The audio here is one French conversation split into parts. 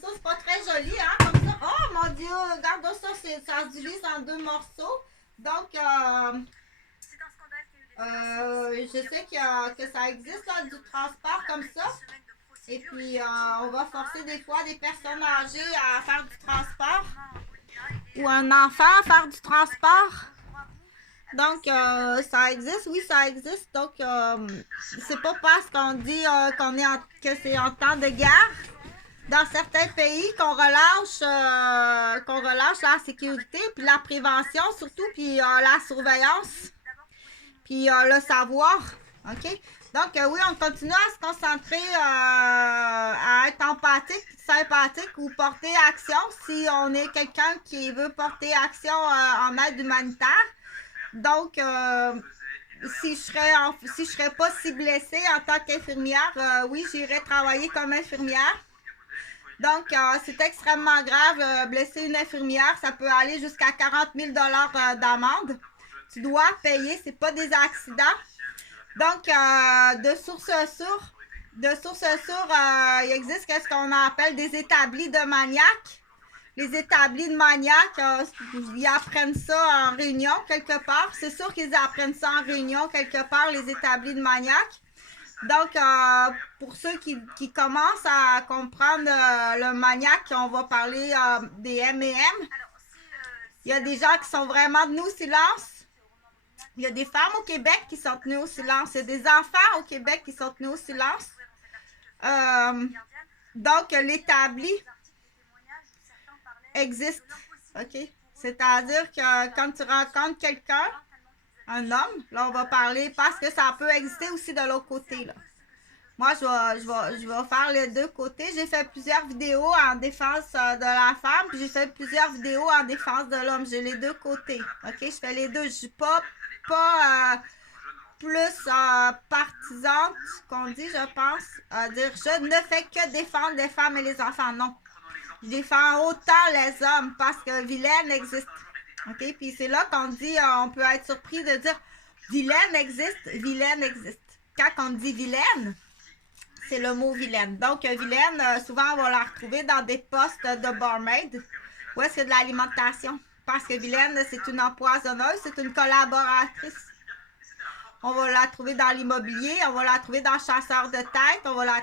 ça, c'est pas très joli, hein, comme ça. Oh mon Dieu, regarde ça, ça se divise en deux morceaux. Donc, je sais que ça existe, là, du transport comme ça. Et puis, on va forcer des fois des personnes âgées à faire du transport. Ou un enfant à faire du transport. Donc, ça existe, oui, ça existe. Donc, c'est pas parce qu'on dit que c'est en temps de guerre dans certains pays qu'on relâche la sécurité, puis la prévention surtout, puis la surveillance, puis le savoir. OK? Donc, oui, on continue à se concentrer, à être empathique, sympathique ou porter action si on est quelqu'un qui veut porter action en aide humanitaire. Donc, si je serais pas si blessée en tant qu'infirmière, oui, j'irais travailler comme infirmière. Donc, c'est extrêmement grave. Blesser une infirmière, ça peut aller jusqu'à 40 000 d'amende. Tu dois payer, c'est pas des accidents. Donc, de source sûre, il existe ce qu'on appelle des établis de maniaques. Les établis de maniaques, ils apprennent ça en réunion quelque part. C'est sûr qu'ils apprennent ça en réunion quelque part, les établis de maniaques. Donc, pour ceux qui commencent à comprendre le maniaque, on va parler des M&M. Il y a des gens qui sont vraiment tenus au silence. Il y a des femmes au Québec qui sont tenues au silence. Il y a des enfants au Québec qui sont tenus au silence. Donc, l'établi existe. OK? C'est-à-dire que quand tu rencontres quelqu'un, un homme, là, on va parler parce que ça peut exister aussi de l'autre côté, là. Moi, je vais faire les deux côtés. J'ai fait plusieurs vidéos en défense de la femme, puis j'ai fait plusieurs vidéos en défense de l'homme. J'ai les deux côtés. OK? Je fais les deux. Je suis pas plus partisane, qu'on dit, je pense, à dire je ne fais que défendre les femmes et les enfants. Non. Je défends autant les hommes parce que vilaine existe. OK? Puis c'est là qu'on dit, on peut être surpris de dire vilaine existe, vilaine existe. Quand on dit vilaine, c'est le mot vilaine. Donc, vilaine, souvent, on va la retrouver dans des postes de barmaid ou est-ce que de l'alimentation. Parce que vilaine, c'est une empoisonneuse, c'est une collaboratrice. On va la trouver dans l'immobilier, on va la trouver dans chasseur de tête, on va la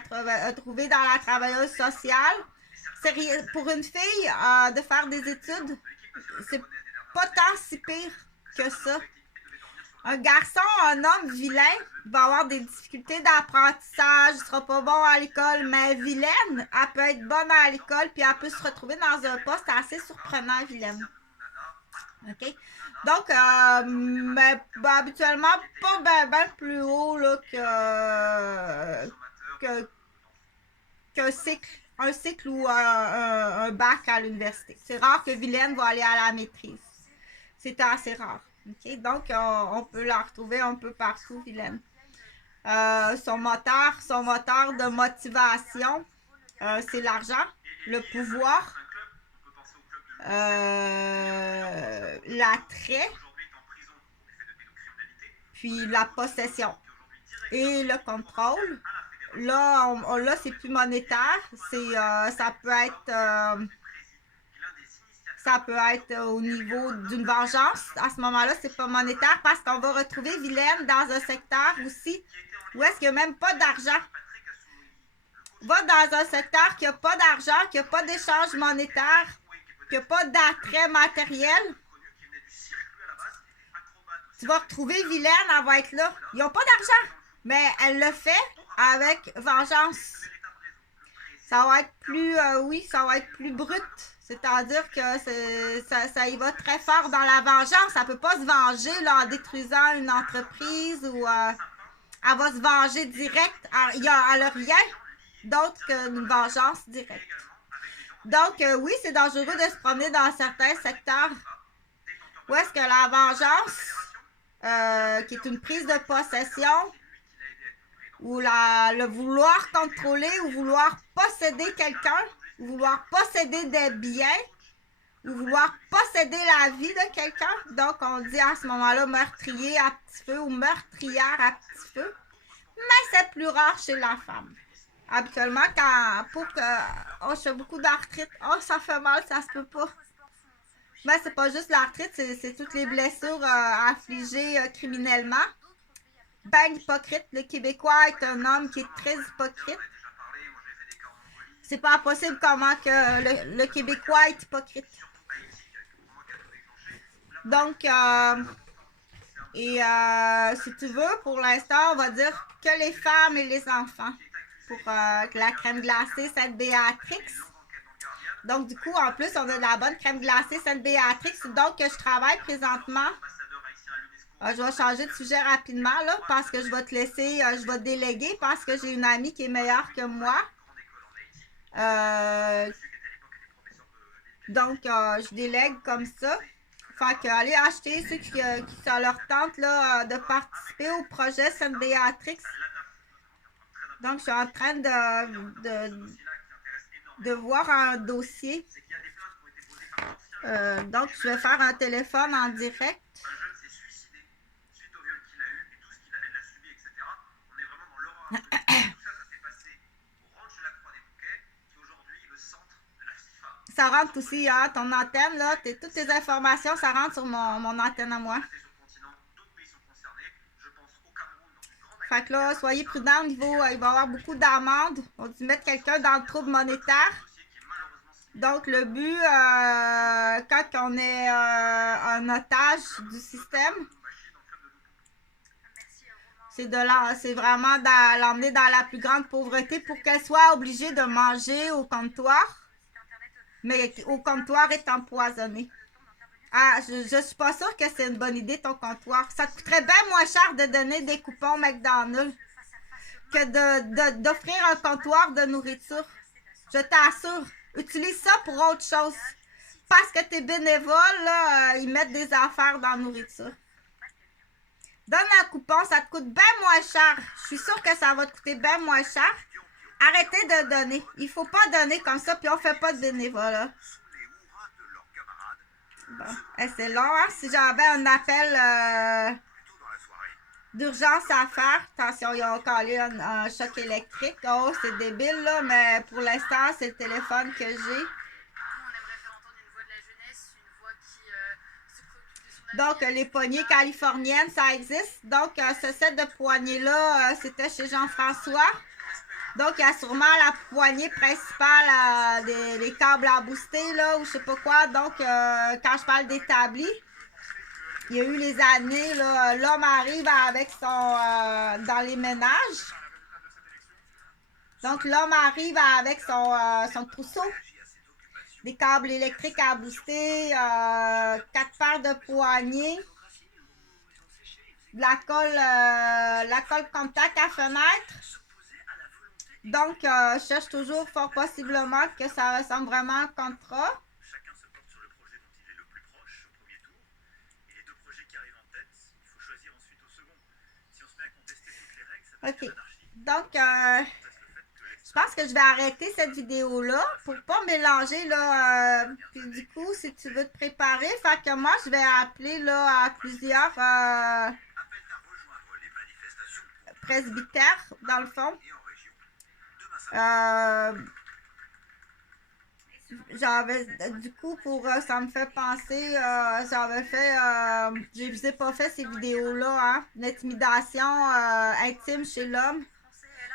trouver dans la travailleuse sociale. Pour une fille, de faire des études, c'est pas tant si pire que ça. Un garçon, un homme vilain va avoir des difficultés d'apprentissage, il sera pas bon à l'école, mais vilaine, elle peut être bonne à l'école, puis elle peut se retrouver dans un poste assez surprenant, vilaine. OK? Donc, mais habituellement, pas ben plus haut là, qu'un cycle. Un cycle ou un bac à l'université. C'est rare que vilaine va aller à la maîtrise. C'est assez rare. Okay? Donc, on peut la retrouver un peu partout, vilaine. Son moteur de motivation, c'est l'argent, le pouvoir, l'attrait, puis la possession et le contrôle. Là, là c'est plus monétaire. Ça peut être au niveau d'une vengeance. À ce moment-là, c'est pas monétaire parce qu'on va retrouver vilaine dans un secteur aussi où est-ce qu'il n'y a même pas d'argent. Va dans un secteur qui n'a pas d'argent, qui n'a pas d'échange monétaire, qui n'a pas d'attrait matériel. Tu vas retrouver vilaine, elle va être là. Ils n'ont pas d'argent, mais elle le fait avec vengeance. Ça va être plus, ça va être plus brut. C'est-à-dire que ça y va très fort dans la vengeance. Elle ne peut pas se venger là, en détruisant une entreprise ou elle va se venger direct. Elle n'a rien d'autre qu'une vengeance directe. Donc, oui, c'est dangereux de se promener dans certains secteurs où est-ce que la vengeance, qui est une prise de possession, ou le vouloir contrôler ou vouloir posséder quelqu'un, ou vouloir posséder des biens, ou vouloir posséder la vie de quelqu'un. Donc, on dit à ce moment-là meurtrier à petit feu ou meurtrière à petit feu. Mais c'est plus rare chez la femme. Habituellement, pour que oh, je fais beaucoup d'arthrite, oh, ça fait mal, ça se peut pas. Mais c'est pas juste l'arthrite, c'est toutes les blessures affligées criminellement. Ben hypocrite, le Québécois est un homme qui est très hypocrite. C'est pas possible comment que le Québécois est hypocrite. Donc, si tu veux, pour l'instant, on va dire que les femmes et les enfants pour que la crème glacée Sainte-Béatrix. Donc, du coup, en plus, on a de la bonne crème glacée Sainte-Béatrix. Donc, je travaille présentement. Je vais changer de sujet rapidement, là, parce que je vais te laisser, je vais te déléguer parce que j'ai une amie qui est meilleure que moi. Donc, je délègue comme ça. Fait que allez acheter ceux qui ça leur tente là, de participer au projet Sainte-Béatrix. Donc, je suis en train de voir un dossier. Donc, je vais faire un téléphone en direct. Ça rentre aussi, hein, ton antenne, là, toutes tes informations, ça rentre sur mon antenne à moi. Fait que là, soyez prudents au niveau, il va y avoir beaucoup d'amendes. On va mettre quelqu'un dans le trouble monétaire. Donc, le but, quand on est un otage du système, c'est vraiment de l'emmener dans la plus grande pauvreté pour qu'elle soit obligée de manger au comptoir. Mais au comptoir est empoisonné. Ah, je suis pas sûre que c'est une bonne idée ton comptoir. Ça te coûterait bien moins cher de donner des coupons McDonald's que d'offrir un comptoir de nourriture. Je t'assure. Utilise ça pour autre chose. Parce que tes bénévoles, là, ils mettent des affaires dans la nourriture. Donne un coupon, ça te coûte bien moins cher. Je suis sûre que ça va te coûter bien moins cher. Arrêtez de donner. Il faut pas donner comme ça, puis on fait pas de bénévolat. Bon. C'est long, hein? Si j'avais un appel d'urgence à faire, attention, ils ont collé un choc électrique. Oh, c'est débile, là, mais pour l'instant, c'est le téléphone que j'ai. Donc, les poignées californiennes, ça existe. Donc, ce set de poignées-là, c'était chez Jean-François. Donc, il y a sûrement la poignée principale des câbles à booster, là, ou je sais pas quoi. Donc, quand je parle d'établi, il y a eu les années, là, l'homme arrive avec son... dans les ménages. Donc, l'homme arrive avec son trousseau. Des câbles électriques à booster, 4 paires de poignées, de la colle contact à fenêtre. Donc, je cherche toujours fort possiblement que ça ressemble vraiment à un contrat. OK. Donc, je pense que je vais arrêter cette vidéo-là pour pas mélanger, là. Puis du coup, si tu veux te préparer, fait que moi, je vais appeler, là, à plusieurs presbytères, dans le fond. Du coup, ça me fait penser, j'ai pas fait ces vidéos-là, hein, l'intimidation intime chez l'homme.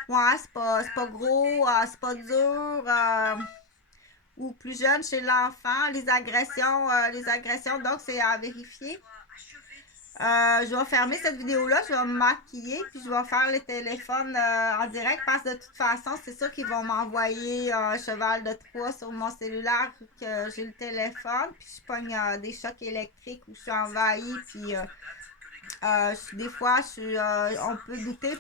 Ouais, c'est pas gros, c'est pas dur, ou plus jeune chez l'enfant, les agressions, donc c'est à vérifier. Je vais fermer cette vidéo-là, je vais me maquiller, puis je vais faire les téléphones en direct parce que de toute façon, c'est sûr qu'ils vont m'envoyer un cheval de Troie sur mon cellulaire que j'ai le téléphone, puis je pogne des chocs électriques où je suis envahie, puis des fois, on peut douter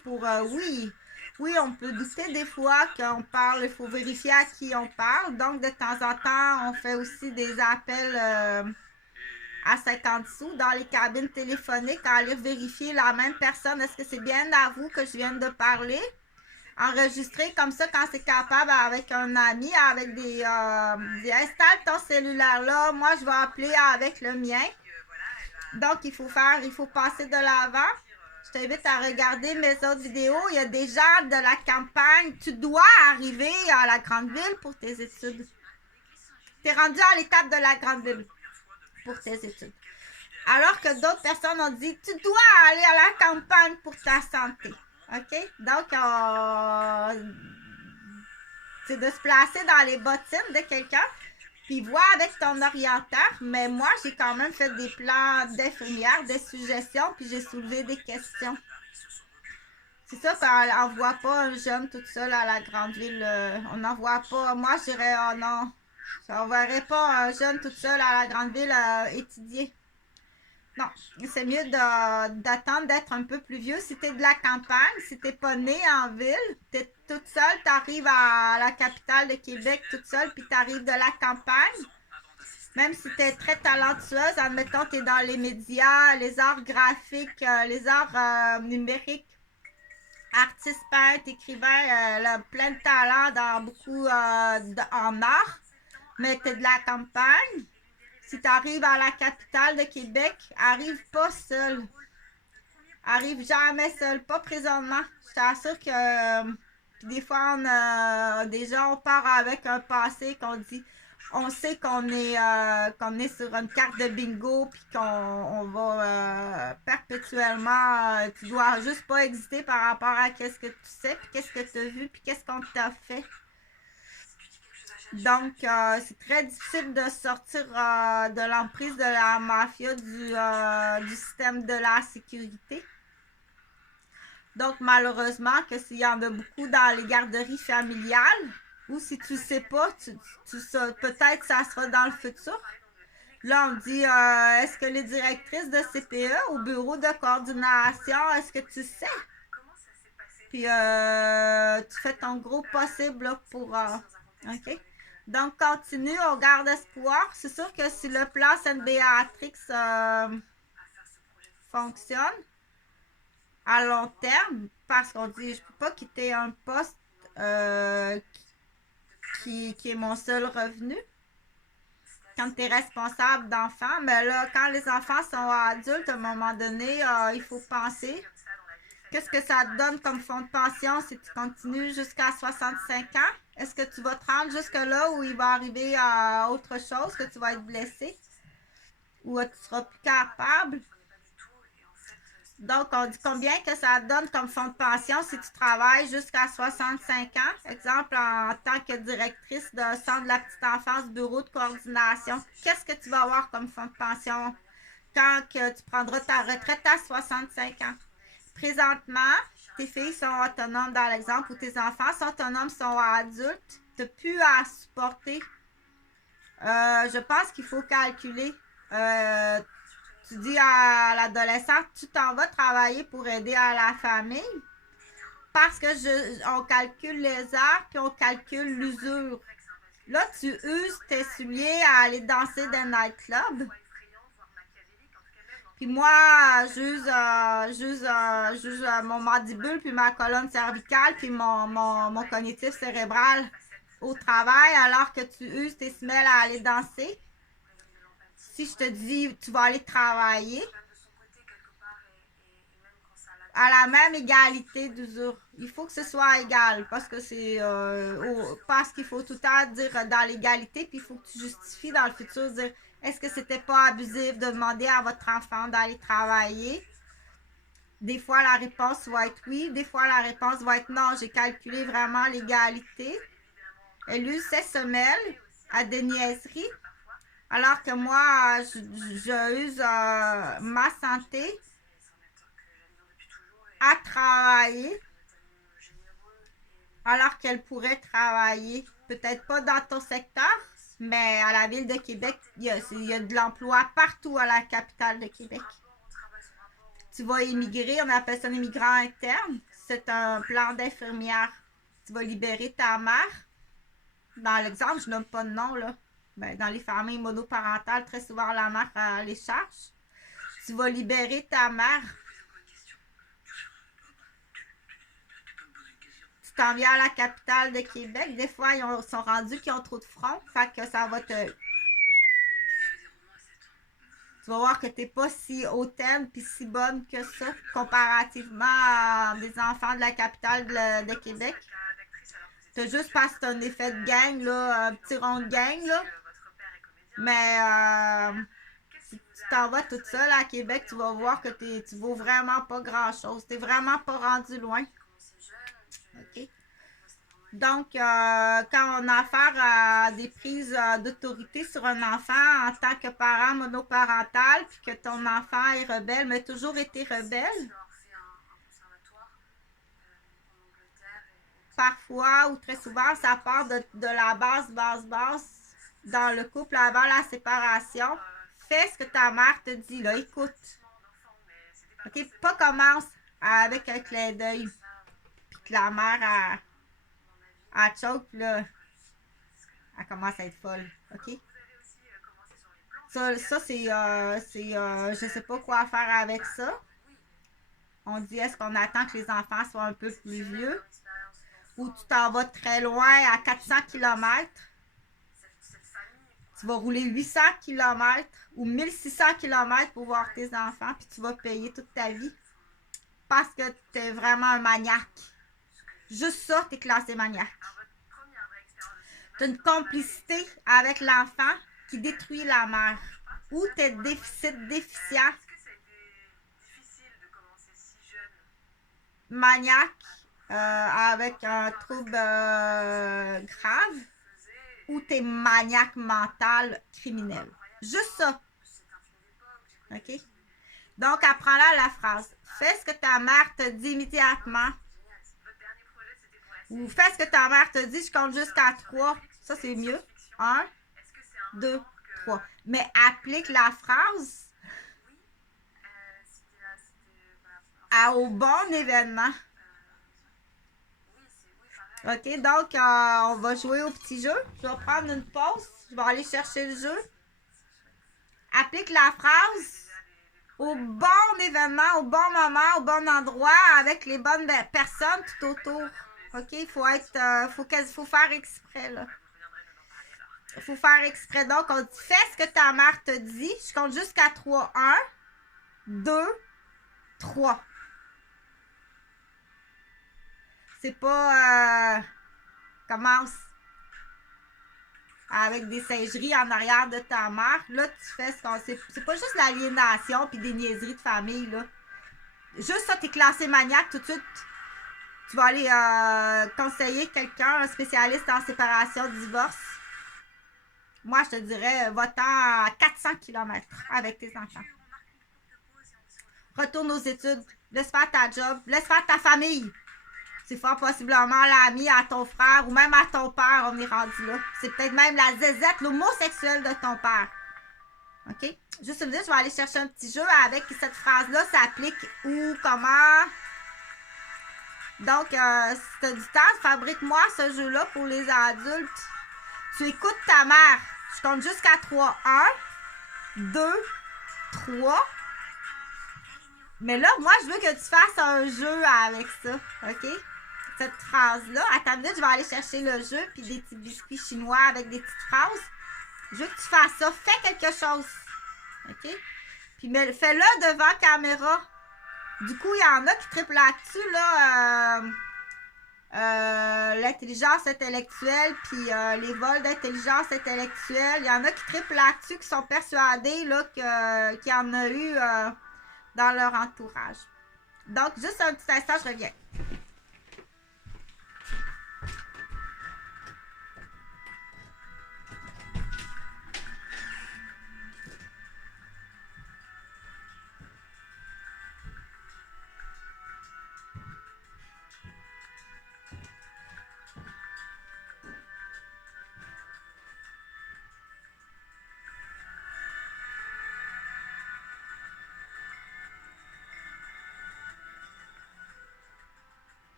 oui, on peut douter des fois qu'on parle, il faut vérifier à qui on parle, donc de temps en temps, on fait aussi des appels à 50 sous dans les cabines téléphoniques à aller vérifier la même personne. Est-ce que c'est bien à vous que je viens de parler? Enregistrer comme ça quand c'est capable avec un ami, avec des... installe ton cellulaire là, moi je vais appeler avec le mien. Donc il faut passer de l'avant. je t'invite à regarder mes autres vidéos. Il y a des gens de la campagne. Tu dois arriver à la grande ville pour tes études. Tu es rendu à l'étape de la grande ville pour tes études. Alors que d'autres personnes ont dit, tu dois aller à la campagne pour ta santé. OK? Donc, c'est de se placer dans les bottines de quelqu'un, puis voir avec ton orienteur. Mais moi, j'ai quand même fait des plans d'infirmière, des suggestions, puis j'ai soulevé des questions. C'est ça qu'on n'envoie pas un jeune toute seule à la grande ville. On n'envoie pas. Moi, je dirais, oh non, on n'enverrait pas un jeune toute seule à la grande ville étudier. Non, c'est mieux d'attendre d'être un peu plus vieux. Si tu es de la campagne, si tu n'es pas né en ville, tu es toute seule, tu arrives à la capitale de Québec toute seule, puis tu arrives de la campagne. Même si tu es très talentueuse, admettons, tu es dans les médias, les arts graphiques, les arts numériques, artiste, peintre, écrivain, plein de talent dans beaucoup en art, mais tu es de la campagne. Si tu arrives à la capitale de Québec, arrive pas seul. Arrive jamais seul, pas présentement. Je t'assure que des fois, déjà, on part avec un passé qu'on dit, on sait qu'on est sur une carte de bingo, puis qu'on va perpétuellement, tu dois juste pas exister par rapport à qu'est-ce que tu sais, puis qu'est-ce que tu as vu, puis qu'est-ce qu'on t'a fait. Donc, c'est très difficile de sortir de l'emprise de la mafia du système de la sécurité. Donc, malheureusement, que s'il y en a beaucoup dans les garderies familiales, ou si tu ne sais pas, peut-être ça sera dans le futur. Là, on dit, est-ce que les directrices de CPE au bureau de coordination, est-ce que tu sais? Puis, tu fais ton gros possible là, pour... OK? Donc, continue, on garde espoir. C'est sûr que si le plan Sainte-Béatrix fonctionne à long terme, parce qu'on dit, je ne peux pas quitter un poste qui est mon seul revenu quand tu es responsable d'enfants. Mais là, quand les enfants sont adultes, à un moment donné, il faut penser. Qu'est-ce que ça te donne comme fonds de pension si tu continues jusqu'à 65 ans? Est-ce que tu vas te rendre jusque-là où il va arriver à autre chose, que tu vas être blessé? Ou tu seras plus capable? Donc, on dit combien que ça te donne comme fonds de pension si tu travailles jusqu'à 65 ans? Exemple, en tant que directrice de centre de la petite enfance, bureau de coordination. Qu'est-ce que tu vas avoir comme fonds de pension quand que tu prendras ta retraite à 65 ans? Présentement, tes filles sont autonomes dans l'exemple, ou tes enfants sont autonomes, sont adultes. Tu n'as plus à supporter. Je pense qu'il faut calculer. Tu dis à l'adolescent, tu t'en vas travailler pour aider à la famille. Parce que on calcule les heures, puis on calcule l'usure. Là, tu uses tes souliers à aller danser dans un nightclub. Puis moi, j'use mon mandibule, puis ma colonne cervicale, puis mon cognitif cérébral au travail, alors que tu uses tes semelles à aller danser. Si je te dis, tu vas aller travailler, à la même égalité d'usure. Il faut que ce soit égal, parce que c'est parce qu'il faut tout le temps dire dans l'égalité, puis il faut que tu justifies dans le futur, dire est-ce que c'était pas abusif de demander à votre enfant d'aller travailler? Des fois, la réponse va être oui, des fois, la réponse va être non. J'ai calculé vraiment l'égalité. Elle use ses semelles à des niaiseries, alors que moi, je use ma santé à travailler, alors qu'elle pourrait travailler, peut-être pas dans ton secteur, mais à la ville de Québec, il y a de l'emploi partout à la capitale de Québec. Tu vas immigrer, on appelle ça un immigrant interne. C'est un plan d'infirmière. Tu vas libérer ta mère. Dans l'exemple, je nomme pas de nom, là. Ben, dans les familles monoparentales, très souvent la mère les charge. Tu vas libérer ta mère. Tu t'en viens à la capitale de Québec. Des fois, ils sont rendus qu'ils ont trop de front. Fait que ça va te... Tu vas voir que tu n'es pas si hautaine puis si bonne que ça, comparativement à des enfants de la capitale de Québec. C'est juste parce que c'est un effet de gang, là, un petit rond de gang, là. Mais si tu t'en vas toute seule à Québec, tu vas voir que tu vaux vraiment pas grand-chose. Tu n'es vraiment pas rendu loin. OK? Donc, quand on a affaire à des prises d'autorité sur un enfant en tant que parent monoparental, puis que ton enfant est rebelle, mais a toujours été rebelle, parfois ou très souvent, ça part de la base dans le couple avant la séparation. Fais ce que ta mère te dit, là, écoute. OK? Pas commence avec un clin d'œil, puis que la mère, elle choke, là, elle commence à être folle. OK? Ça c'est, je sais pas quoi faire avec ça. On dit, est-ce qu'on attend que les enfants soient un peu plus vieux? Ou tu t'en vas très loin à 400 km? Tu vas rouler 800 km ou 1600 km pour voir tes enfants, puis tu vas payer toute ta vie. Parce que tu es vraiment un maniaque. Juste ça, tu es classé maniaque. Tu as une complicité avec l'enfant qui détruit la mère. Ou tu es déficient, maniaque, avec un trouble grave, ou tu es maniaque mental criminel. Juste ça. OK? Donc, apprends-la la phrase. Fais ce que ta mère te dit immédiatement. Ou fais ce que ta mère te dit, je compte jusqu'à 3. Ça, c'est mieux. 1, 2, 3. Mais applique la phrase au bon événement. OK, donc on va jouer au petit jeu. Je vais prendre une pause. Je vais aller chercher le jeu. Applique la phrase au bon événement, au bon moment, au bon endroit, avec les bonnes personnes tout autour. OK, il faut faire exprès, là. Il faut faire exprès. Donc, on dit, fais ce que ta mère te dit. Je compte jusqu'à 3. 1, 2, 3. C'est pas... commence avec des singeries en arrière de ta mère. Là, tu fais ce qu'on... C'est pas juste l'aliénation puis des niaiseries de famille, là. Juste ça, t'es classé maniaque tout de suite. Tu vas aller conseiller quelqu'un, un spécialiste en séparation, divorce. Moi, je te dirais, va-t'en à 400 km avec tes enfants. Retourne aux études. Laisse faire ta job. Laisse faire ta famille. C'est fort possiblement l'ami à ton frère ou même à ton père, on est rendu là. C'est peut-être même la zézette, l'homosexuel de ton père. OK? Juste me dire, je vais aller chercher un petit jeu avec cette phrase-là s'applique où, comment. Donc, si tu as du temps, fabrique-moi ce jeu-là pour les adultes. Tu écoutes ta mère. Je compte jusqu'à 3. 1, 2, 3. Mais là, moi, je veux que tu fasses un jeu avec ça. OK? Cette phrase-là. À ta minute, je vais aller chercher le jeu puis des petits biscuits chinois avec des petites phrases. Je veux que tu fasses ça. Fais quelque chose. OK? Puis fais-le devant caméra. Du coup, il y en a qui triplent là-dessus, là. L'intelligence intellectuelle puis les vols d'intelligence intellectuelle. Il y en a qui triplent là-dessus, qui sont persuadés là, qu'il y en a eu dans leur entourage. Donc, juste un petit instant, je reviens.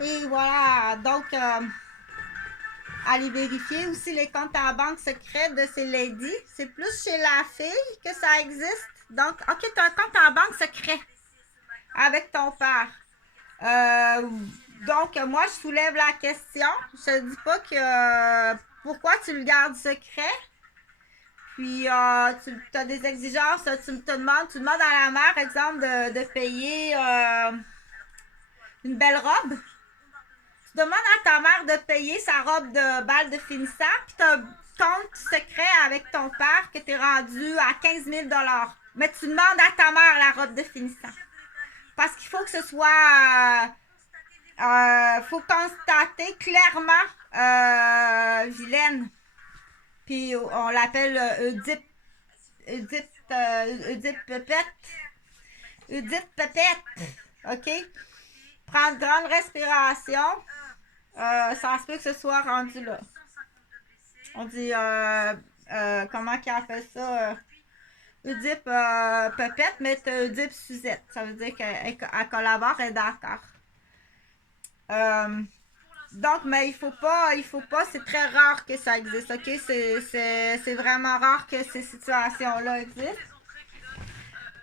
Et voilà, donc, allez vérifier aussi les comptes en banque secrets de ces ladies. C'est plus chez la fille que ça existe. Donc, OK, tu as un compte en banque secret avec ton père. Euh, donc, moi, je soulève la question. Je te dis pas que pourquoi tu le gardes secret. Puis, tu as des exigences. Tu demandes à la mère, exemple, de payer une belle robe. Tu demandes à ta mère de payer sa robe de bal de finissant, puis tu as un compte secret avec ton père que tu es rendu à 15 000 $. Mais tu demandes à ta mère la robe de finissant. Parce qu'il faut que ce soit. Faut constater clairement vilaine. Puis on l'appelle Oedipe Pépette. Oedipe Pépette. OK? Prends une grande respiration. Ça se peut que ce soit rendu là. On dit, comment qu'il appelle ça? Oedipe Pépette, mais t'as Oedipe Suzette. Ça veut dire qu'elle collabore et d'accord. Donc, mais il faut pas, c'est très rare que ça existe, ok? C'est vraiment rare que ces situations-là existent.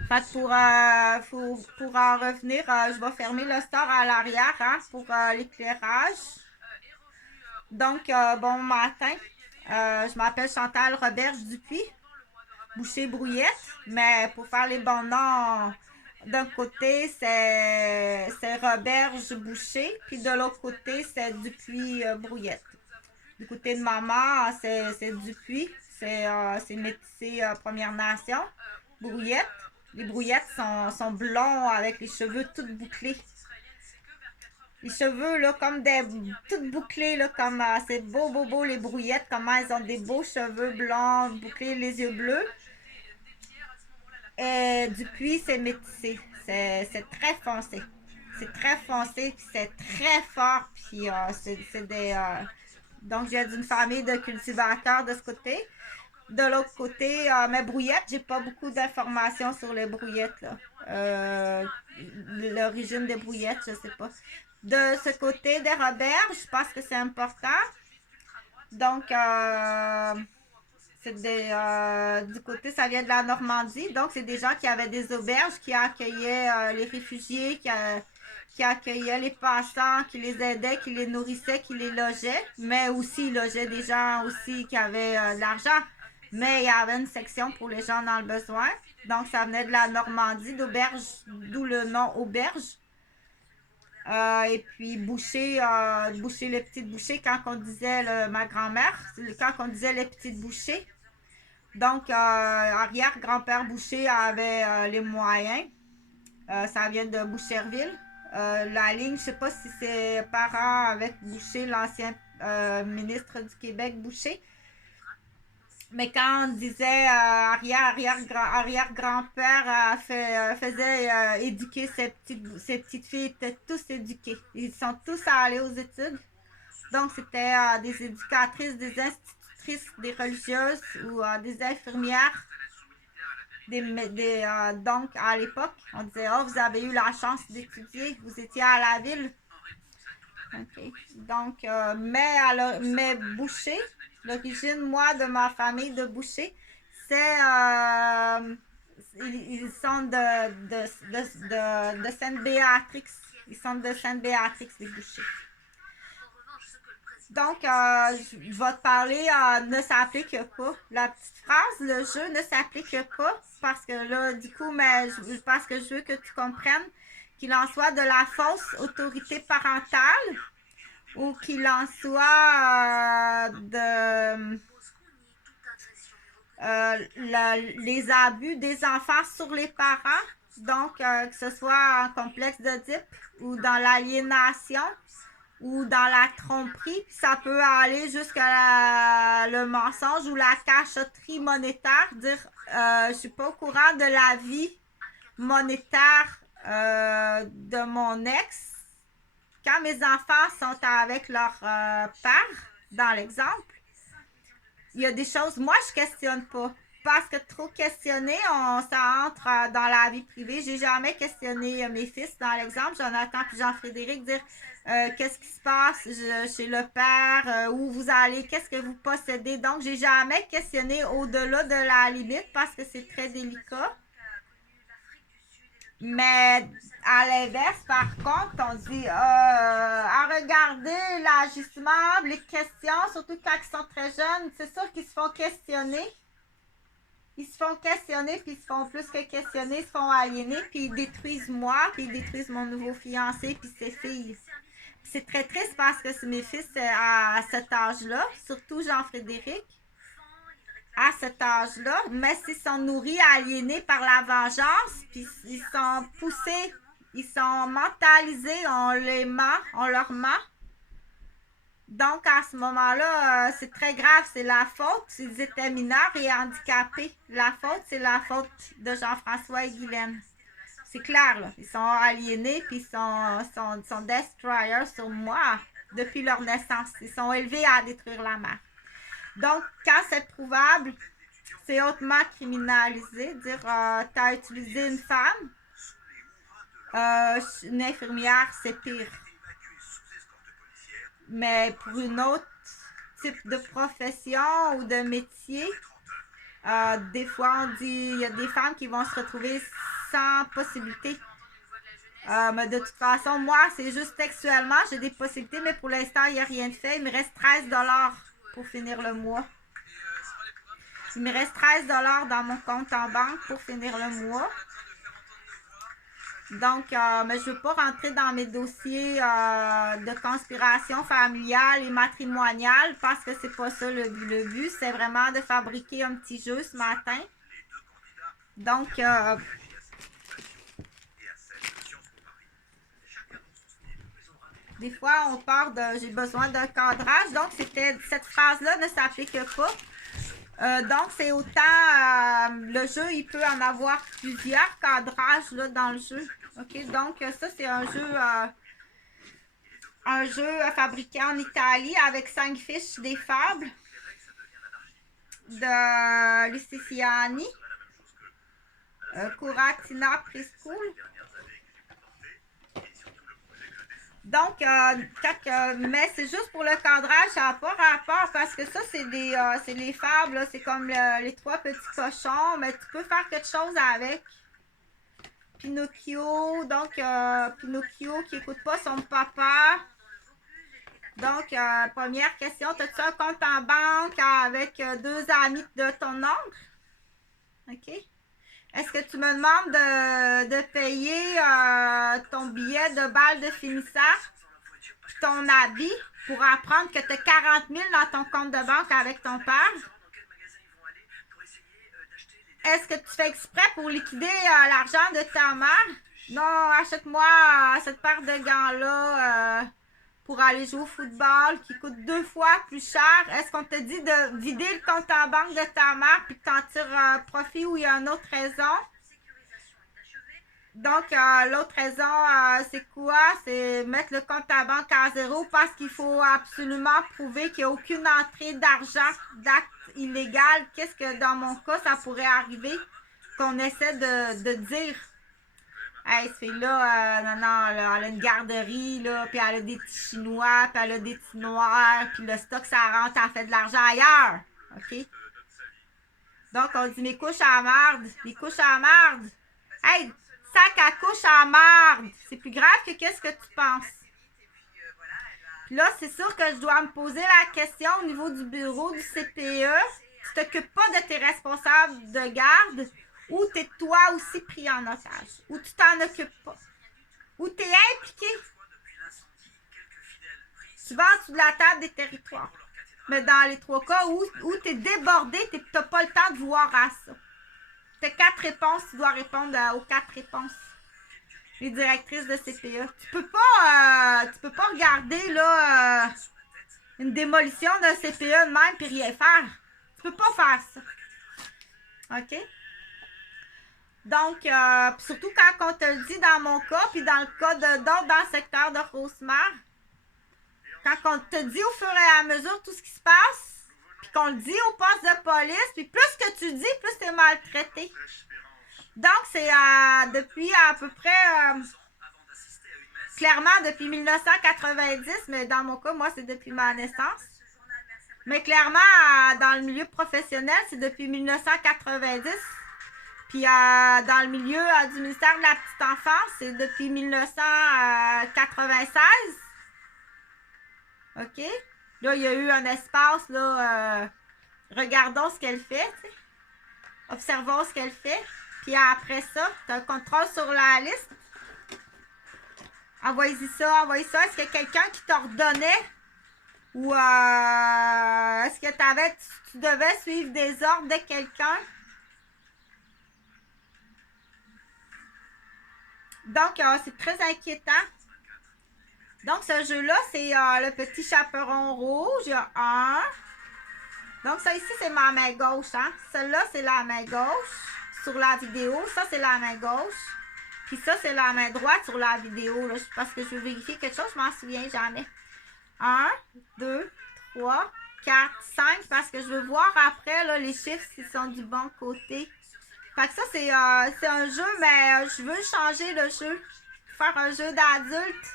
Fait que pour en revenir, je vais fermer le store à l'arrière hein, pour l'éclairage. Donc, bon matin. Je m'appelle Chantal Roberge Dupuis, boucher Brouillette, mais pour faire les bons noms, d'un côté c'est Roberge Boucher, puis de l'autre côté c'est Dupuis Brouillette. Du côté de maman, c'est Dupuis, c'est métissé Première Nation. Brouillette. Les brouillettes sont blonds avec les cheveux tout bouclés. Les cheveux, là, comme des. Toutes bouclés, là, comme. C'est beau, les brouillettes, comment elles ont des beaux cheveux blancs, bouclés, les yeux bleus. Et Dupuis, c'est métissé. C'est très foncé. C'est très foncé, puis c'est très fort, puis c'est des. Donc, j'ai d'une famille de cultivateurs de ce côté. De l'autre côté, mes brouillettes, j'ai pas beaucoup d'informations sur les brouillettes, là. L'origine des brouillettes, je sais pas. De ce côté des Roberges, je pense que c'est important. Donc, du côté, ça vient de la Normandie. Donc, c'est des gens qui avaient des auberges, qui accueillaient les réfugiés, qui accueillaient les passants, qui les aidaient, qui les nourrissaient, qui les logeaient. Mais aussi, ils logeaient des gens aussi qui avaient de l'argent. Mais il y avait une section pour les gens dans le besoin. Donc, ça venait de la Normandie, d'auberge, d'où le nom auberge. Et puis boucher les petites bouchées quand on disait ma grand-mère, quand on disait les petites bouchées. Donc, arrière-grand-père Boucher avait les moyens. Ça vient de Boucherville. La ligne, je ne sais pas si c'est parent avec Boucher, l'ancien ministre du Québec, Boucher. Mais quand on disait arrière-grand-père faisait éduquer ses petites filles, étaient tous éduqués. Ils sont tous allés aux études. Donc, c'était des éducatrices, des institutrices, des religieuses ou des infirmières. Donc, à l'époque, on disait, oh, vous avez eu la chance d'étudier, vous étiez à la ville. Okay. Donc, mais Boucher, l'origine, moi, de ma famille de Boucher, c'est. Ils sont de Sainte-Béatrix. Ils sont de Sainte-Béatrix, les Bouchers. Donc, je vais te parler, ne s'applique pas. La petite phrase, le jeu ne s'applique pas parce que là, du coup, parce que je veux que tu comprennes qu'il en soit de la fausse autorité parentale ou qu'il en soit les abus des enfants sur les parents, donc que ce soit en complexe d'Oedipe ou dans l'aliénation ou dans la tromperie, ça peut aller jusqu'à le mensonge ou la cachotterie monétaire, dire je suis pas au courant de la vie monétaire de mon ex. Quand mes enfants sont avec leur père, dans l'exemple, il y a des choses, moi je questionne pas. parce que trop questionner, ça entre dans la vie privée. J'ai jamais questionné mes fils. Dans l'exemple, Jonathan et Jean-Frédéric dire qu'est-ce qui se passe chez le père, où vous allez, qu'est-ce que vous possédez. Donc, j'ai jamais questionné au-delà de la limite parce que c'est très délicat. Mais à l'inverse, par contre, on dit à regarder l'ajustement, les questions, surtout quand ils sont très jeunes, c'est sûr qu'ils se font questionner. Ils se font questionner, puis ils se font plus que questionner, ils se font aliéner, puis ils détruisent moi, puis ils détruisent mon nouveau fiancé, puis ses filles. Puis c'est très triste parce que c'est mes fils à cet âge-là, surtout Jean-Frédéric, à cet âge-là, mais s'ils sont nourris, aliénés par la vengeance, puis ils sont poussés, ils sont mentalisés, on les ment, on leur ment. Donc, à ce moment-là, c'est très grave. C'est la faute. Ils étaient mineurs et handicapés. La faute, c'est la faute de Jean-François et Guylaine. C'est clair, là. Ils sont aliénés puis ils sont destroyers sur moi depuis leur naissance. Ils sont élevés à détruire la mère. Donc, quand c'est prouvable, c'est hautement criminalisé. Dire, tu as utilisé une femme, une infirmière, c'est pire. Mais pour une autre type de profession ou de métier, des fois on dit il y a des femmes qui vont se retrouver sans possibilité. Mais de toute façon, moi, c'est juste textuellement, j'ai des possibilités, mais pour l'instant, il n'y a rien de fait. Il me reste 13$ pour finir le mois. Il me reste 13$ dans mon compte en banque pour finir le mois. Donc, mais je ne veux pas rentrer dans mes dossiers de conspiration familiale et matrimoniale parce que c'est pas ça le but. Le but, c'est vraiment de fabriquer un petit jeu ce matin. Donc, des fois, on part de « j'ai besoin d'un cadrage ». Donc, cette phrase-là ne s'applique pas. Donc, c'est autant, le jeu, il peut en avoir plusieurs cadrages là, dans le jeu. OK, donc ça, c'est un jeu fabriqué en Italie avec 5 fiches des fables de Luciciani, Curatina Preschool. Donc, mais c'est juste pour le cadrage, ça n'a pas rapport parce que ça, c'est les fables, c'est comme les 3 petits cochons, mais tu peux faire quelque chose avec. Pinocchio, donc Pinocchio qui n'écoute pas son papa. Donc, première question, as-tu un compte en banque avec 2 amis de ton oncle? OK. Est-ce que tu me demandes de payer ton billet de balle de finissant puis ton habit pour apprendre que tu as 40 000 dans ton compte de banque avec ton père? Est-ce que tu fais exprès pour liquider l'argent de ta mère? Non, achète-moi cette paire de gants-là pour aller jouer au football qui coûte 2 fois plus cher. Est-ce qu'on te dit de vider le compte en banque de ta mère puis que tu en tires profit ou il y a une autre raison? Donc, l'autre raison, c'est quoi? C'est mettre le compte en banque à zéro parce qu'il faut absolument prouver qu'il n'y a aucune entrée d'argent, d'acte illégal. Qu'est-ce que dans mon cas, ça pourrait arriver qu'on essaie de dire? Hey, cette fille-là, non, là, elle a une garderie, là, puis elle a des petits Chinois, puis elle a des petits Noirs, puis le stock, ça rentre, elle fait de l'argent ailleurs. OK? Donc, on dit mes couches à marde, les couches à marde. Hey, sac à couche à marde. C'est plus grave que qu'est-ce que tu penses. Puis là, c'est sûr que je dois me poser la question au niveau du bureau du CPE. Tu t'occupes pas de tes responsables de garde ou tu es toi aussi pris en otage. Ou tu t'en occupes pas. Ou tu es impliqué. Tu vas en dessous de la table des territoires. Mais dans les 3 cas où tu es débordé, tu n'as pas le temps de voir à ça. Tu as 4 réponses, tu dois répondre aux 4 réponses. Les directrices de CPE. Tu peux pas regarder là une démolition d'un CPE de même puis rien faire. Tu peux pas faire ça. OK? Donc, surtout quand on te le dit dans mon cas, puis dans le cas d'autres dans le secteur de Rosemère, quand on te dit au fur et à mesure tout ce qui se passe, puis qu'on le dit au poste de police, puis plus que tu dis, plus tu es maltraité. Donc, c'est depuis à peu près, clairement depuis 1990, mais dans mon cas, moi, c'est depuis ma naissance. Mais clairement, dans le milieu professionnel, c'est depuis 1990. Puis dans le milieu du ministère de la Petite Enfance, c'est depuis 1996. OK? Là, il y a eu un espace, là, regardons ce qu'elle fait, tu sais. Observons ce qu'elle fait. Puis après ça, tu as un contrôle sur la liste. Envoyez-y ça, envoyez ça. Est-ce qu'il y a quelqu'un qui t'ordonnait? Ou est-ce que tu devais suivre des ordres de quelqu'un? Donc, c'est très inquiétant. Donc, ce jeu-là, c'est le petit chaperon rouge. Il y a un. Donc, ça ici, c'est ma main gauche. Hein? Celle-là, c'est la main gauche sur la vidéo. Ça, c'est la main gauche. Puis ça, c'est la main droite sur la vidéo. Là, parce que je veux vérifier quelque chose, je m'en souviens jamais. 1, 2, 3, 4, 5. Parce que je veux voir après là, les chiffres s'ils sont du bon côté. Fait que ça, c'est un jeu, mais je veux changer le jeu. Faire un jeu d'adulte.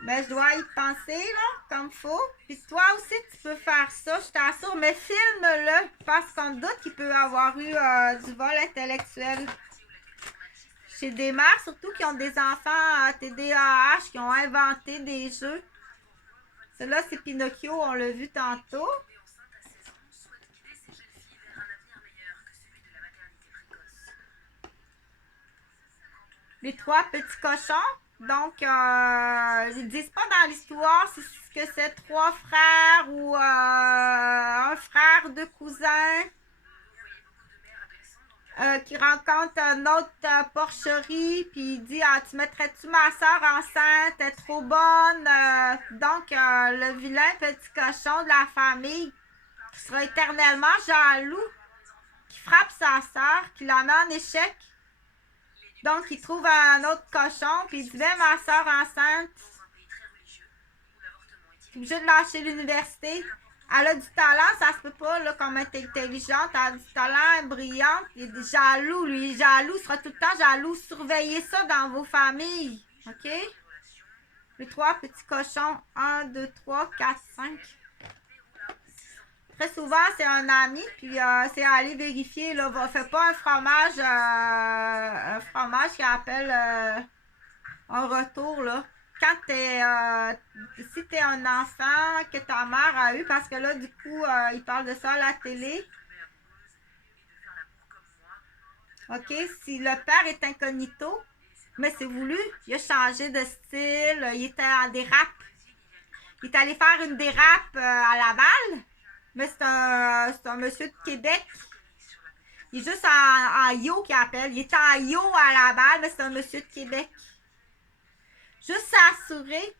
Ben, je dois y penser, là, comme il faut. Puis toi aussi, tu peux faire ça, je t'assure. Mais filme-le, parce qu'on doute qu'il peut avoir eu du vol intellectuel. Chez des mères, surtout qui ont des enfants TDAH, qui ont inventé des jeux. Celui-là, c'est Pinocchio, on l'a vu tantôt. Les trois petits cochons. Donc, ils disent pas dans l'histoire si que c'est trois frères ou un frère, deux cousins qui rencontrent une autre porcherie, puis il dit tu mettrais-tu ma soeur enceinte, elle est trop bonne. Donc, le vilain petit cochon de la famille qui sera éternellement jaloux, qui frappe sa soeur, qui la met en échec. Donc, il trouve un autre cochon, puis il dit ben, ma soeur enceinte, je suis obligée de lâcher l'université. Elle a du talent, ça se peut pas, là, comme elle est intelligente, elle a du talent, elle est brillante. Il est jaloux, lui, il est jaloux, il sera tout le temps jaloux. Surveillez ça dans vos familles, OK? Les trois petits cochons, 1, 2, 3, 4, 5. Très souvent, c'est un ami, puis c'est aller vérifier, là, fais pas un fromage qui appelle un retour, là. Quand si t'es un enfant que ta mère a eu, parce que là, du coup, il parle de ça à la télé. OK, si le père est incognito, mais c'est voulu, il a changé de style, il était en dérape. Il est allé faire une dérape à Laval. Mais c'est un monsieur de Québec. Il est juste en yo qui appelle. Il est en yo à Laval, mais c'est un monsieur de Québec. Juste s'assurer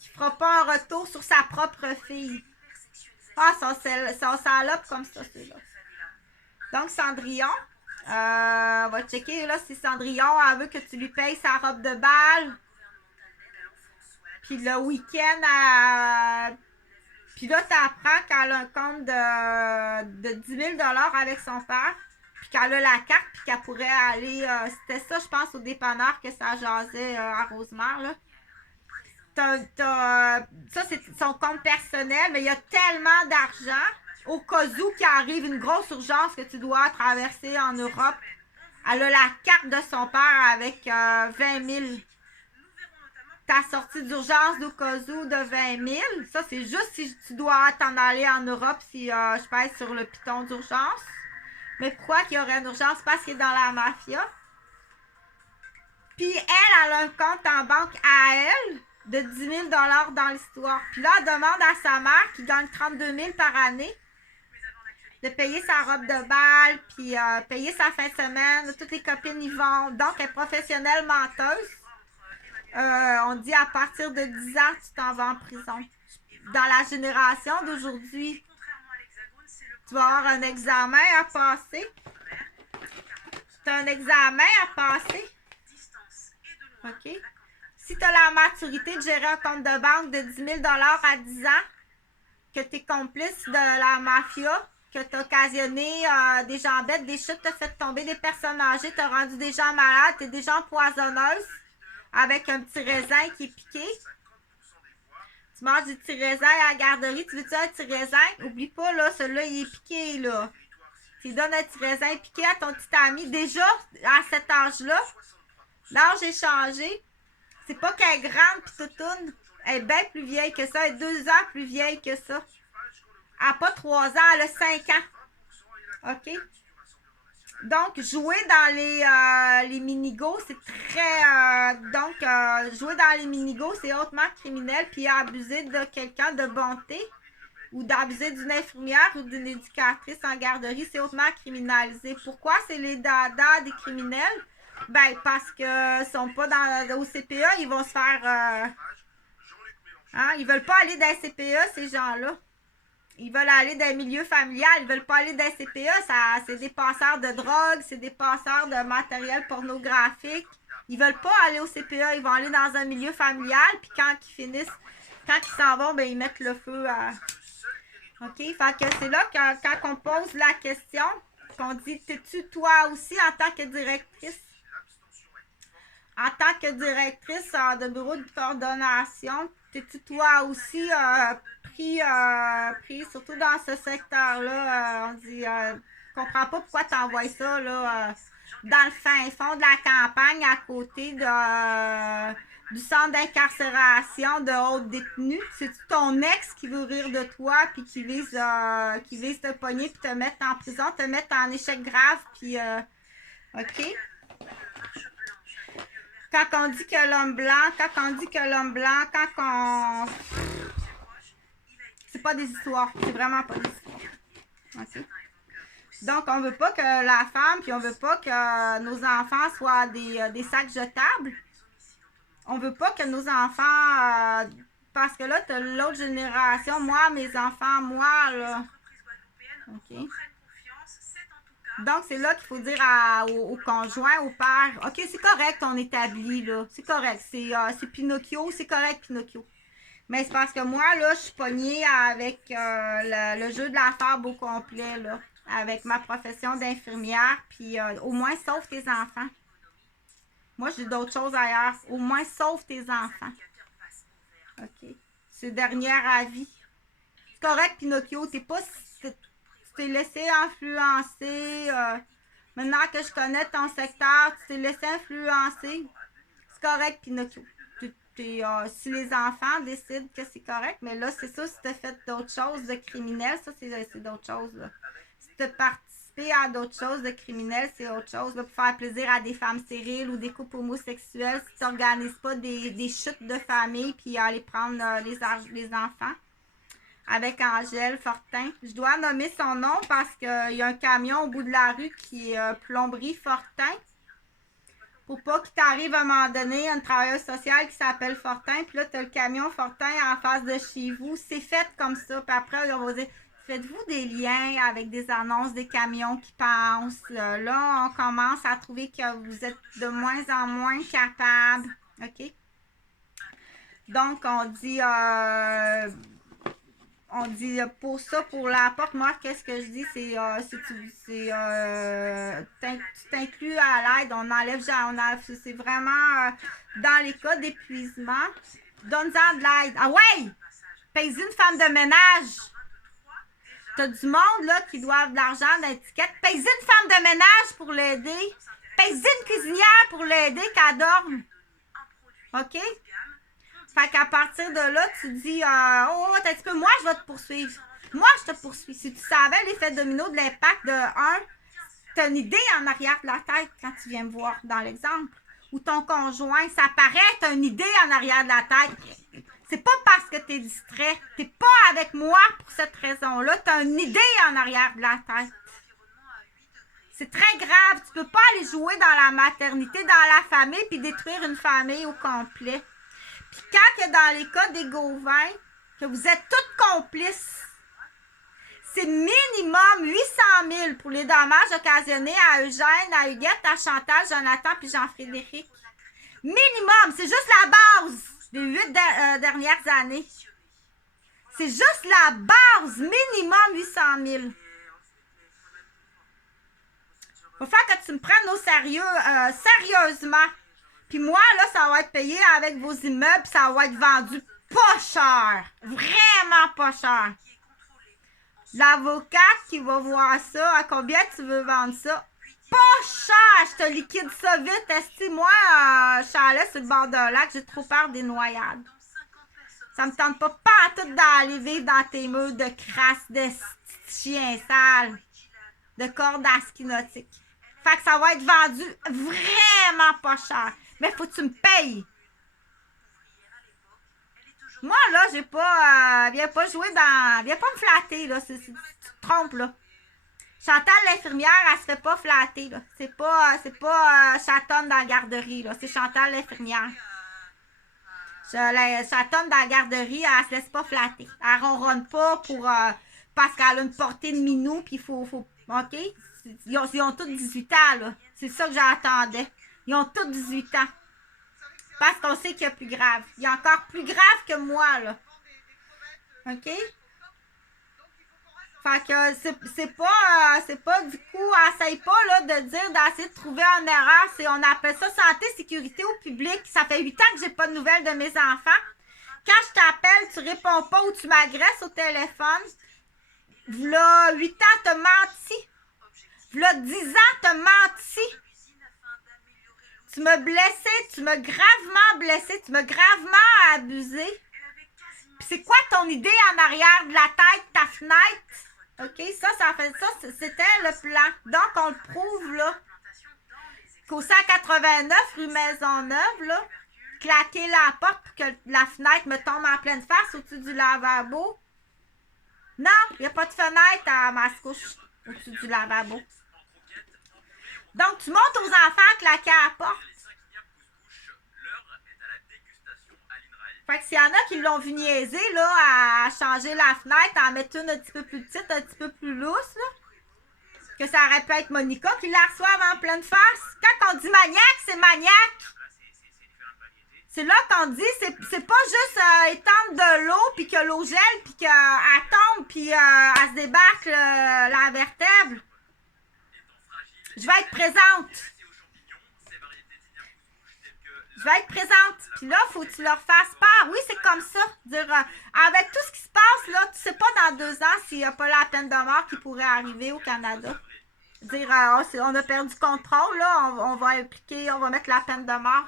qu'il ne fera pas un retour sur sa propre fille. Ah, son salope comme ça, celui-là. Donc, Cendrillon. On va checker là si Cendrillon elle veut que tu lui payes sa robe de bal. Puis le week-end, puis là, tu apprends qu'elle a un compte de 10 000 avec son père, puis qu'elle a la carte, puis qu'elle pourrait aller... c'était ça, je pense, au dépanneur que ça jasait à Rosemère, là. Ça, c'est son compte personnel, mais il y a tellement d'argent, au cas où qu'il arrive une grosse urgence que tu dois traverser en Europe. Elle a la carte de son père avec 20 000. Ta sortie d'urgence d'au cas où de 20 000. Ça, c'est juste si tu dois t'en aller en Europe si je pèse sur le piton d'urgence. Mais pourquoi qu'il y aurait une urgence? Parce qu'il est dans la mafia. Puis elle a un compte en banque à elle de 10 000 dans l'histoire. Puis là, elle demande à sa mère, qui gagne 32 000 par année, de payer sa robe de bal, puis payer sa fin de semaine. Toutes les copines y vont. Donc, elle est professionnelle menteuse. On dit à partir de 10 ans, tu t'en vas en prison. Dans la génération d'aujourd'hui, tu vas avoir un examen à passer. Tu as un examen à passer. OK? Si tu as la maturité de gérer un compte de banque de 10 000 à 10 ans, que tu es complice de la mafia, que tu as occasionné des gens bêtes, des chutes, tu as fait tomber des personnes âgées, tu as rendu des gens malades, tu es déjà empoisonneuse avec un petit raisin qui est piqué. Tu manges du petit raisin à la garderie, tu veux-tu un petit raisin? Oublie pas, là, celui-là, il est piqué, là. Tu donnes un petit raisin piqué à ton petit ami. Déjà, à cet âge-là, l'âge est changé. C'est pas qu'elle est grande pis toutoune. Elle est bien plus vieille que ça. Elle est 2 ans plus vieille que ça. Elle n'a pas 3 ans, elle a 5 ans. OK? Donc, jouer dans les mini-go, c'est très... jouer dans les mini-go, c'est hautement criminel. Puis abuser de quelqu'un de bonté ou d'abuser d'une infirmière ou d'une éducatrice en garderie, c'est hautement criminalisé. Pourquoi c'est les dadas des criminels? Ben, parce que sont pas au CPE, ils vont se faire... ils veulent pas aller dans le CPE, ces gens-là. Ils veulent aller dans le milieu familial, ils veulent pas aller dans le CPE. C'est des passeurs de drogue, c'est des passeurs de matériel pornographique. Ils veulent pas aller au CPE, ils vont aller dans un milieu familial, puis quand ils s'en vont, ben ils mettent le feu à... OK? Fait que c'est là quand on pose la question, qu'on dit, t'es-tu toi aussi en tant que directrice? En tant que directrice de bureau de coordination, t'es-tu toi aussi pris, surtout dans ce secteur-là, on dit, je comprends pas pourquoi tu envoies ça là, dans le fin fond de la campagne, à côté du centre d'incarcération de haute détenue. C'est-tu ton ex qui veut rire de toi, puis qui vise te pogner, puis te mettre en prison, te mettre en échec grave, puis OK? Quand on dit que l'homme blanc, c'est pas des histoires. C'est vraiment pas des histoires. OK? Donc, on veut pas que la femme, puis on veut pas que nos enfants soient des sacs jetables. On veut pas que nos enfants... parce que là, t'as l'autre génération. Moi, mes enfants, moi, là... OK? Donc, c'est là qu'il faut dire au conjoint, au père, OK, c'est correct, on établit, là. C'est correct. C'est Pinocchio, c'est correct, Pinocchio. Mais c'est parce que moi, là, je suis pognée avec le jeu de la fable au complet, là. Avec ma profession d'infirmière, puis au moins, sauve tes enfants. Moi, j'ai d'autres choses ailleurs. Au moins, sauve tes enfants. OK. C'est dernier avis. C'est correct, Pinocchio. Tu t'es laissé influencer. Maintenant que je connais ton secteur, tu t'es laissé influencer. C'est correct, Pinocchio. Si les enfants décident que c'est correct, mais là, c'est ça, si tu as fait d'autres choses de criminels, ça, c'est d'autres choses. Là. Si tu as participé à d'autres choses de criminels, c'est autre chose. Là, pour faire plaisir à des femmes stériles ou des couples homosexuels, si tu n'organises pas des chutes de famille puis aller prendre les enfants. Avec Angèle Fortin. Je dois nommer son nom parce qu'il y a un camion au bout de la rue qui est Plomberie Fortin. Pour pas qu'il t'arrive à un moment donné, un travailleur social qui s'appelle Fortin, puis là, tu as le camion Fortin en face de chez vous. C'est fait comme ça. Puis après, on va dire, faites-vous des liens avec des annonces des camions qui passent. Là, on commence à trouver que vous êtes de moins en moins capable. OK? Donc, on dit pour ça, pour la porte, moi, qu'est-ce que je dis? Tu t'inclus à l'aide, on enlève, c'est vraiment dans les cas d'épuisement. Donne-en de l'aide. Ah ouais! Paye une femme de ménage. T'as du monde là qui doivent de l'argent d'étiquette. Paye une femme de ménage pour l'aider. Paye une cuisinière pour l'aider qu'elle dorme. OK? Fait qu'à partir de là, tu dis t'as un petit peu, moi je vais te poursuivre. Moi je te poursuis. Si tu savais l'effet domino de l'impact de 1, tu as une idée en arrière de la tête quand tu viens me voir dans l'exemple. Ou ton conjoint, ça paraît, tu as une idée en arrière de la tête. C'est pas parce que tu es distrait. Tu n'es pas avec moi pour cette raison-là. Tu as une idée en arrière de la tête. C'est très grave. Tu peux pas aller jouer dans la maternité, dans la famille, puis détruire une famille au complet. Puis quand que dans les cas des Gauvin, que vous êtes toutes complices, c'est minimum 800 000 pour les dommages occasionnés à Eugène, à Huguette, à Chantal, Jonathan puis Jean-Frédéric. Minimum, c'est juste la base des 8 dernières années. C'est juste la base, minimum 800 000. Faut faire que tu me prennes au sérieux, sérieusement. Puis moi, là, ça va être payé avec vos immeubles, ça va être vendu pas cher. Vraiment pas cher. L'avocate qui va voir ça, à combien tu veux vendre ça? Pas cher! Je te liquide ça vite. Esti, moi, chalet sur le bord d'un lac, j'ai trop peur des noyades. Ça me tente pas tout d'aller vivre dans tes murs de crasse, de chiens sales, de cordes à ski nautique. Fait que ça va être vendu vraiment pas cher. Mais faut que tu me payes. Moi, là, j'ai pas... viens pas jouer dans... Viens pas me flatter, là. Tu te trompes, là. Chantal, l'infirmière, elle se fait pas flatter, là. C'est pas chatonne dans la garderie, là. C'est Chantal, l'infirmière. La chatonne dans la garderie, elle se laisse pas flatter. Elle ronronne pas pour... parce qu'elle a une portée de minou, puis il faut... OK? Ils ont tous 18 ans, là. C'est ça que j'attendais. Ils ont tous 18 ans. Parce qu'on sait qu'il y a plus grave. Il y a encore plus grave que moi, là. OK? Fait que c'est pas du coup, essaye pas là, de dire d'essayer de trouver une erreur. On appelle ça santé, sécurité au public. Ça fait 8 ans que j'ai pas de nouvelles de mes enfants. Quand je t'appelle, tu réponds pas ou tu m'agresses au téléphone. V'là 8 ans, t'as menti. V'là 10 ans, t'as menti. Tu m'as blessé, tu m'as gravement blessé, tu m'as gravement abusé. Puis c'est quoi ton idée en arrière de la tête, ta fenêtre? OK, ça, c'était le plan. Donc, on le prouve, là, qu'au 189 rue Maisonneuve, là, claquer la porte pour que la fenêtre me tombe en pleine face au-dessus du lavabo. Non, il n'y a pas de fenêtre à Mascouche au-dessus du lavabo. Donc, tu montes aux enfants à claquer à la porte. Fait que s'il y en a qui l'ont vu niaiser, là, à changer la fenêtre, à en mettre une un petit peu plus petite, un petit peu plus lousse, là, que ça aurait pu être Monica qui la reçoive en pleine face. Quand on dit maniaque, c'est maniaque. C'est là qu'on dit, c'est pas juste étendre de l'eau, puis que l'eau gèle, puis qu'elle tombe, puis elle se débarque la vertèbre. Je vais être présente. Je vais être présente. Puis là, il faut que tu leur fasses part. Oui, c'est comme ça. Dire, avec tout ce qui se passe, là, tu sais pas dans 2 ans s'il n'y a pas la peine de mort qui pourrait arriver au Canada. Dire, on a perdu contrôle, là, on va impliquer, on va mettre la peine de mort.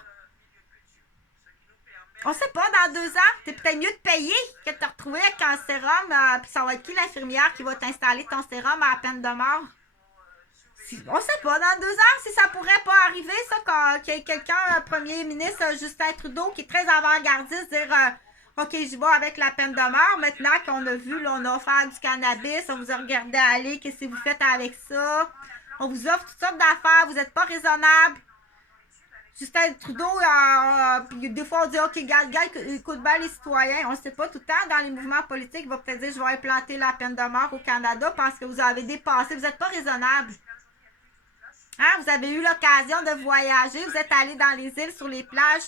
On sait pas, dans 2 ans, c'est peut-être mieux de payer que de te retrouver avec un sérum, puis ça va être qui l'infirmière qui va t'installer ton sérum à la peine de mort? On sait pas, dans 2 ans, si ça pourrait pas arriver, ça, qu'il y ait quelqu'un, un premier ministre Justin Trudeau, qui est très avant-gardiste, dire OK, j'y vais avec la peine de mort. Maintenant qu'on a vu, là, on a offert du cannabis, on vous a regardé aller, qu'est-ce que vous faites avec ça? On vous offre toutes sortes d'affaires, vous n'êtes pas raisonnable. Justin Trudeau, puis des fois, on dit OK, gars, écoute bien les citoyens. On ne sait pas tout le temps, dans les mouvements politiques, il va peut-être dire je vais implanter la peine de mort au Canada parce que vous avez dépassé, vous n'êtes pas raisonnable. Hein? Vous avez eu l'occasion de voyager, vous êtes allé dans les îles, sur les plages.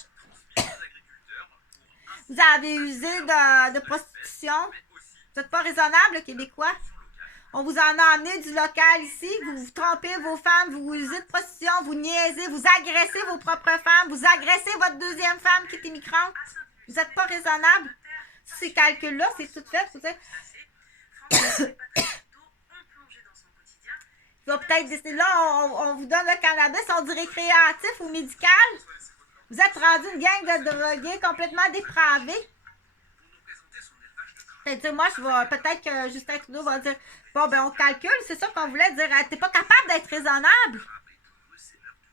Vous avez usé de prostitution. Vous n'êtes pas raisonnable, le Québécois. On vous en a emmené du local ici. Vous trompez vos femmes, vous usez de prostitution, vous niaisez, vous agressez vos propres femmes, vous agressez votre deuxième femme qui est immigrante. Vous n'êtes pas raisonnable. Ces calculs-là, c'est tout fait. Vous êtes... Il va peut-être décider, là, on vous donne le cannabis, on dit récréatif ou médical. Vous êtes rendu une gang de drogués complètement dépravés. C'est-à-dire, moi, peut-être que Justin Trudeau va dire, bon, ben, on calcule, c'est ça qu'on voulait dire, t'es pas capable d'être raisonnable.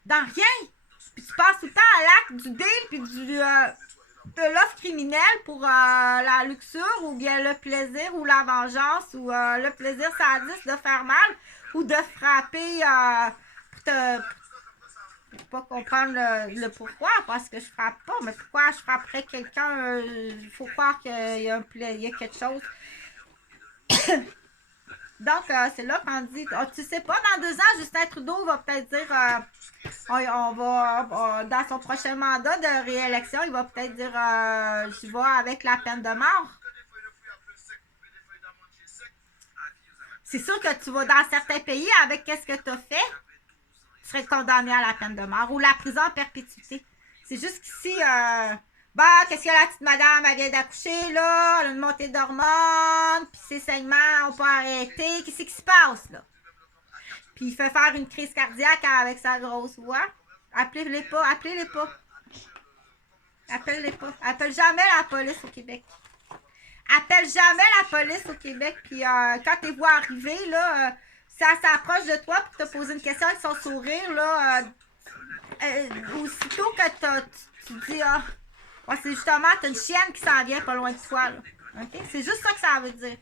Dans rien. Puis tu passes tout le temps à l'acte du deal, puis de l'offre criminelle pour la luxure, ou bien le plaisir, ou la vengeance, ou le plaisir sadiste de faire mal, ou de frapper pour pas comprendre le pourquoi, parce que je frappe pas, mais pourquoi je frapperais quelqu'un, il faut croire qu'il y a quelque chose. Donc, c'est là qu'on dit, tu sais pas, dans 2 ans, Justin Trudeau va peut-être dire, on va, dans son prochain mandat de réélection, il va peut-être dire, j'y vais avec la peine de mort. c'est sûr que tu vas dans certains pays avec qu'est-ce que tu as fait, tu serais condamné à la peine de mort ou la prison à perpétuité. C'est juste qu'ici, bah, qu'est-ce que la petite madame, elle vient d'accoucher, là, elle a une montée d'hormones, puis ses saignements n'ont pas arrêté. Qu'est-ce qui se passe, là? Puis il fait faire une crise cardiaque avec sa grosse voix. Appelez-les pas, appelez-les pas. Appelle-les pas. Appelle jamais la police au Québec. Appelle jamais la police au Québec. Puis quand tu les vois arriver, là, ça s'approche de toi pour te poser une question avec son sourire, là, aussitôt que tu dis, ah, ouais, c'est justement, t'as une chienne qui s'en vient pas loin de toi, là. OK? C'est juste ça que ça veut dire.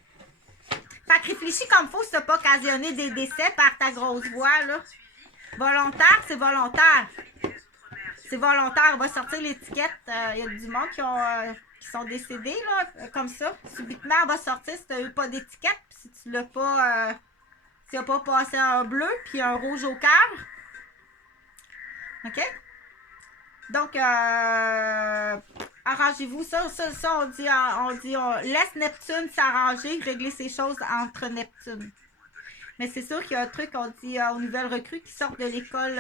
Fait que réfléchis comme faut si t'as pas occasionné des décès par ta grosse voix, là. Volontaire, c'est volontaire. C'est volontaire. On va sortir l'étiquette. Il y a du monde qui sont décédés, là, comme ça. Subitement, on va sortir si tu n'as eu pas d'étiquette. Puis si tu l'as pas... si tu n'as pas passé un bleu puis un rouge au cadre. OK? Donc, arrangez-vous. Ça, on dit, laisse Neptune s'arranger, régler ces choses entre Neptune. Mais c'est sûr qu'il y a un truc, on dit aux nouvelles recrues qui sortent de l'école,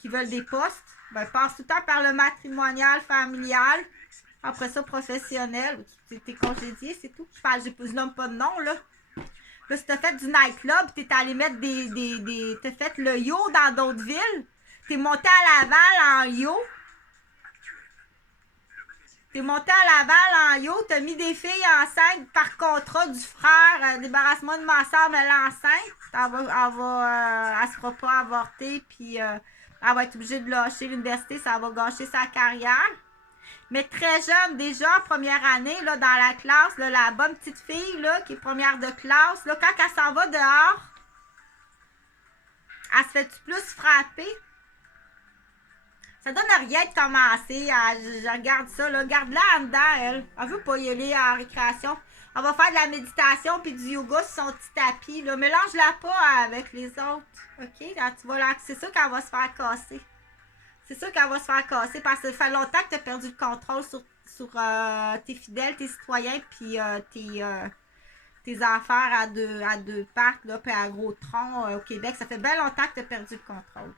qui veulent des postes. Ben, passe tout le temps par le matrimonial, familial. Après ça, professionnel. T'es congédié, c'est tout. Je nomme pas de nom, là. Là, si t'as fait du nightclub, t'es allé mettre t'as fait le yo dans d'autres villes. T'es monté à Laval en yo. T'es monté à Laval en yo. T'as mis des filles enceintes par contrat du frère. Débarrasse-moi de ma soeur, mais elle est enceinte. Elle se fera pas avorter, puis elle va être obligée de lâcher l'université. Ça va gâcher sa carrière. Mais très jeune, déjà, première année, là, dans la classe, là, la bonne petite fille, là, qui est première de classe, là, quand elle s'en va dehors, elle se fait-tu plus frapper? Ça donne rien de commencer. Je regarde ça, là. Garde-la en dedans, elle. Elle veut pas y aller à la récréation. Elle va faire de la méditation puis du yoga sur son petit tapis, là. Mélange-la pas avec les autres. OK? Là, c'est sûr qu'elle va se faire casser. C'est sûr qu'elle va se faire casser parce que ça fait longtemps que tu as perdu le contrôle sur tes fidèles, tes citoyens, puis tes affaires à deux pattes, là, puis à gros tronc au Québec. Ça fait bien longtemps que tu as perdu le contrôle.